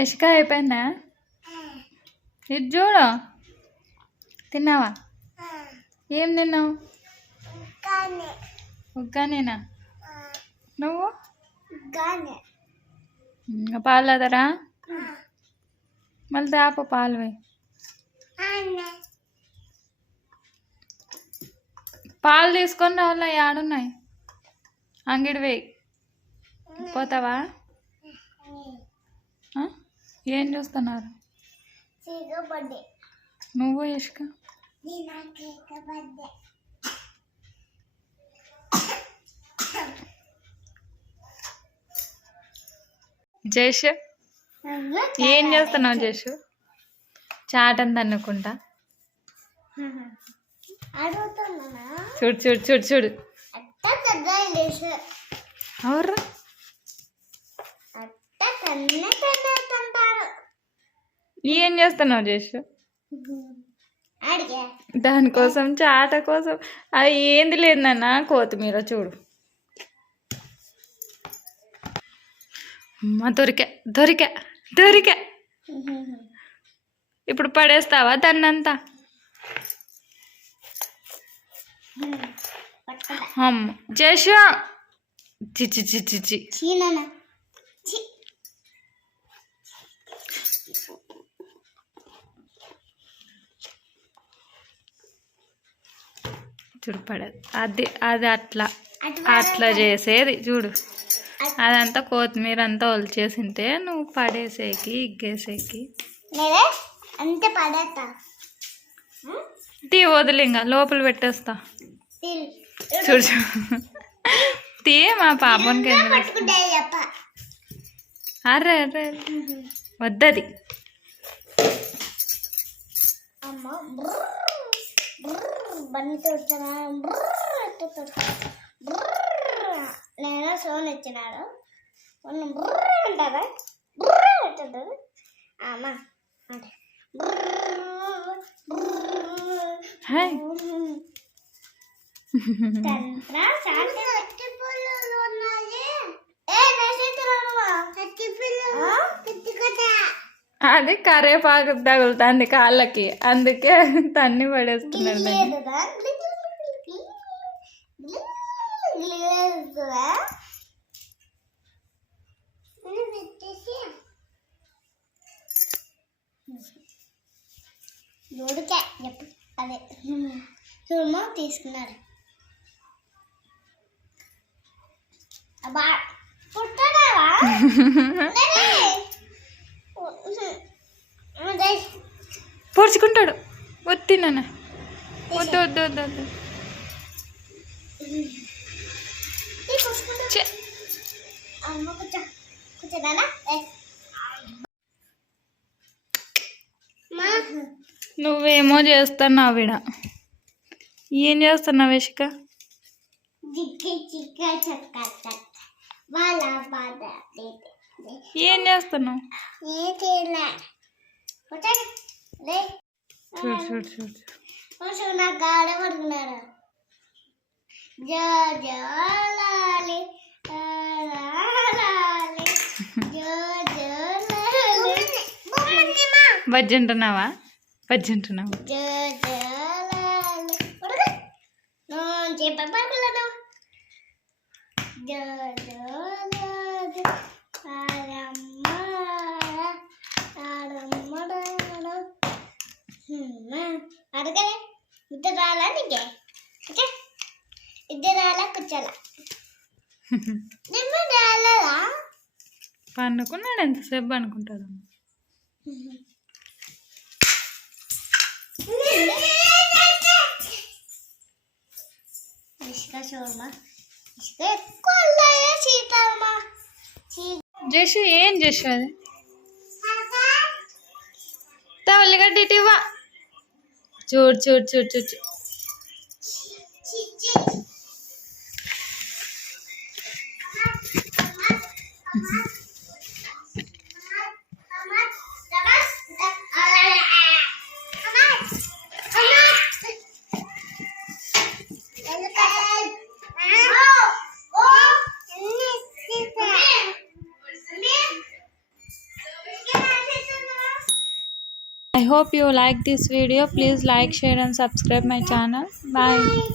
యష్క అయిపోయిందా? ఇది చూడు. తిన్నావా? ఏం తిన్నావు? ఉగ్గానేనా? నువ్వు పాలు తాదరా? మళ్ళీ తాప పాలు పోయి. పాలు తీసుకొని రావాలా? ఏడున్నాయి? అంగిడి వేయి. పోతావా? ఏం చూస్తున్నారు? నువ్వు యష్క జేష్ ఏం చేస్తున్నావు? జేషు చాట్ అంత అనుకుంటా. చూడు చూడు చూడు చూడు. ఎవరు? ఏం చేస్తున్నావు జేషు? దానికోసం చాట కోసం అది ఏంది లేదు నాన్న. కొత్తిమీర చూడు. దొరికా దొరికా దొరికా. ఇప్పుడు పడేస్తావా దాన్నంతా? అమ్మ జేషు చిచి చిచి చి చూడు పడదు. అది అది అట్లా అట్లా చేసేది చూడు. అదంతా కొత్తిమీర అంతా ఒలిచేసింటే నువ్వు పడేసేకి ఇగ్గేసేకి అంతే పడేస్తా. తీ వదిలి ఇంకా లోపల పెట్టేస్తా. చూడు తీ మా పాపనికి. Array array వద్దది. నేను సోన్ ఇచ్చినాడు అంటారా? అంటారు అమ్మా. అది కరేపాకు తగులుతుంది కాళ్ళకి, అందుకే తన్ని పడేస్తున్నాడు. అదే చూడమో తీసుకున్నాడు. అబ్బా పుట్టావా? పొడుచుకుంటాడు. వద్దు నాన్న, వద్దు వద్దు వద్దు వద్దు. నువ్వేమో చేస్తున్నావు విడ. ఏం చేస్తున్నావు యష్క? ఏం చేస్తున్నావు? చూడు చూడు చూడు. నాకు గాడే పడుకున్నాడు. బజ్జంటున్నావా? బజ్జంటున్నావు. అడగలే ఇద్దరు రాలా? నీకే ఇద్దరు రాలా? కూర్చోలా? రాలేదా? పండుకున్నాడు. ఎంతసేపు అనుకుంటాడు? జేషు ఏం చేసు? అది ఉల్లిగడ్డ ఇటివా. చూడు చూడు చూడు చూడు. I hope you like this video. Please like, share and subscribe my channel. Bye.